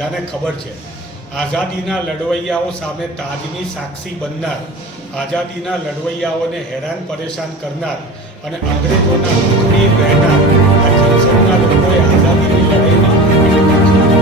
બધાને ખબર છે. આઝાદીના લડવૈયાઓ સામે તાજની સાક્ષી બનનાર, આઝાદીના લડવૈયાઓને હેરાન પરેશાન કરનાર અને અંગ્રેજોના દુઃખની રહેનાર આ જનસંઘના લોકોએ આઝાદીની લડાઈમાં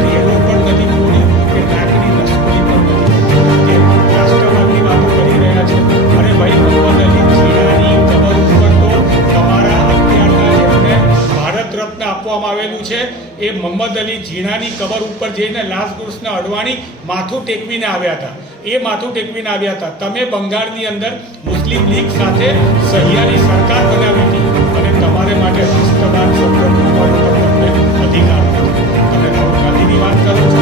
તેલો પણ નથી તોડી કે નાકની નસકોડી પણ નથી. રાષ્ટ્રવાદની વાતો કરી રહ્યા છે. અરે ભાઈ, મોહમ્મદ અલી જીણાની કબર ઉપર તો તમારા અત્યારના જેમને ભારત રત્ન આપવામાં આવેલું છે એ મોહમ્મદ અલી જીણાની કબર ઉપર જઈને લાલકૃષ્ણ અડવાણી માથું ટેકવીને આવ્યા હતા. એ માથું ટેકવીને આવ્યા હતા. તમે બંગાળની અંદર મુસ્લિમ લીગ સાથે સહિયારી સરકાર બનાવી હતી અને તમારે માટે રાષ્ટ્રવાદ શબ્દ બોલવાનો તમને અધિકાર નથી. તમે રાહુલ ગાંધીની વાત કરો છો.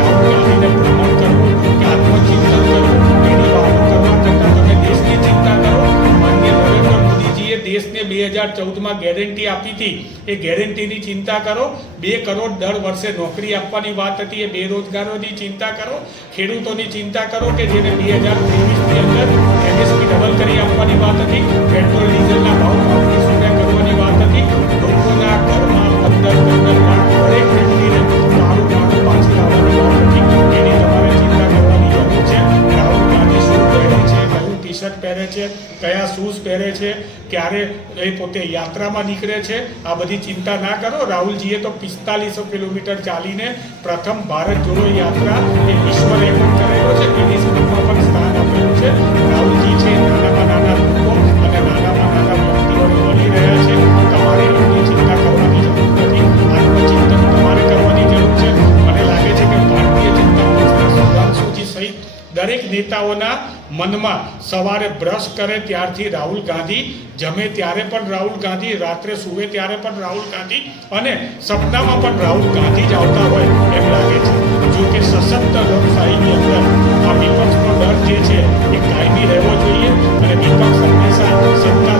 રાહુલ ગાંધીને ભ્રમણ કરવું કે આત્મચિંતન કરવું એની વાતો કરવા કરતાં તમે દેશની ચિંતા કરો. માનનીય નરેન્દ્ર મોદીજીએ દેશને 2014માં ગેરંટી આપી હતી. એ ગેરંટીની ચિંતા કરો. 2 કરોડ દર વર્ષે નોકરી આપવાની વાત હતી. એ બેરોજગારોની ચિંતા કરો. ખેડૂતોની ચિંતા કરો કે જેને 2023ની અંદર એમએસપી ડબલ કરી આપવાની વાત હતી. પેટ્રોલ ડીઝલના ભાવ 35 કરવાની વાત હતી. લોકોના ઘરમાં 15 લાખ દરેક વ્યક્તિને મારું નાણું પાછી આવવાની વાત હતી. એની તમારે ચિંતા કરવાની જરૂર છે. રાહુલ ગાંધી શું પહેરે છે, કયું ટી શર્ટ પહેરે છે, કયા શૂઝ પહેરે છે, ક્યારે એ પોતે યાત્રામાં નીકળે છે, આ બધી ચિંતા ના કરો. રાહુલજીએ તો 4500 કિલોમીટર ચાલીને પ્રથમ ભારત જોડો યાત્રા એ વિશ્વ રેકોર્ડ કરેલો છે. ગિનીસ બુકમાં પણ સ્થાન આપેલું છે. રાહુલજી છે નાનામાં નાના લોકો અને નાનામાં નાના વ્યક્તિઓને મળી રહ્યા છે. તમારે એમની ચિંતા કરવાની જરૂર નથી. આત્મચિંતન તમારે કરવાની જરૂર છે. મને લાગે છે કે ભારતીય જનતા પક્ષના સુધાંશુજી સહિત દરેક નેતાઓના મનમાં સવારે બ્રશ કરે ત્યારથી રાહુલ ગાંધી, જમે ત્યારે પણ રાહુલ ગાંધી, રાત્રે સૂવે ત્યારે પણ રાહુલ ગાંધી અને સપનામાં પણ રાહુલ ગાંધી જ આવતા હોય એમ લાગે છે. જો કે સશક્ત લોકશાહીની અંદર આ વિપક્ષનો ડર જે છે એ કાયમી રહેવો જોઈએ અને વિપક્ષ હંમેશા સત્તા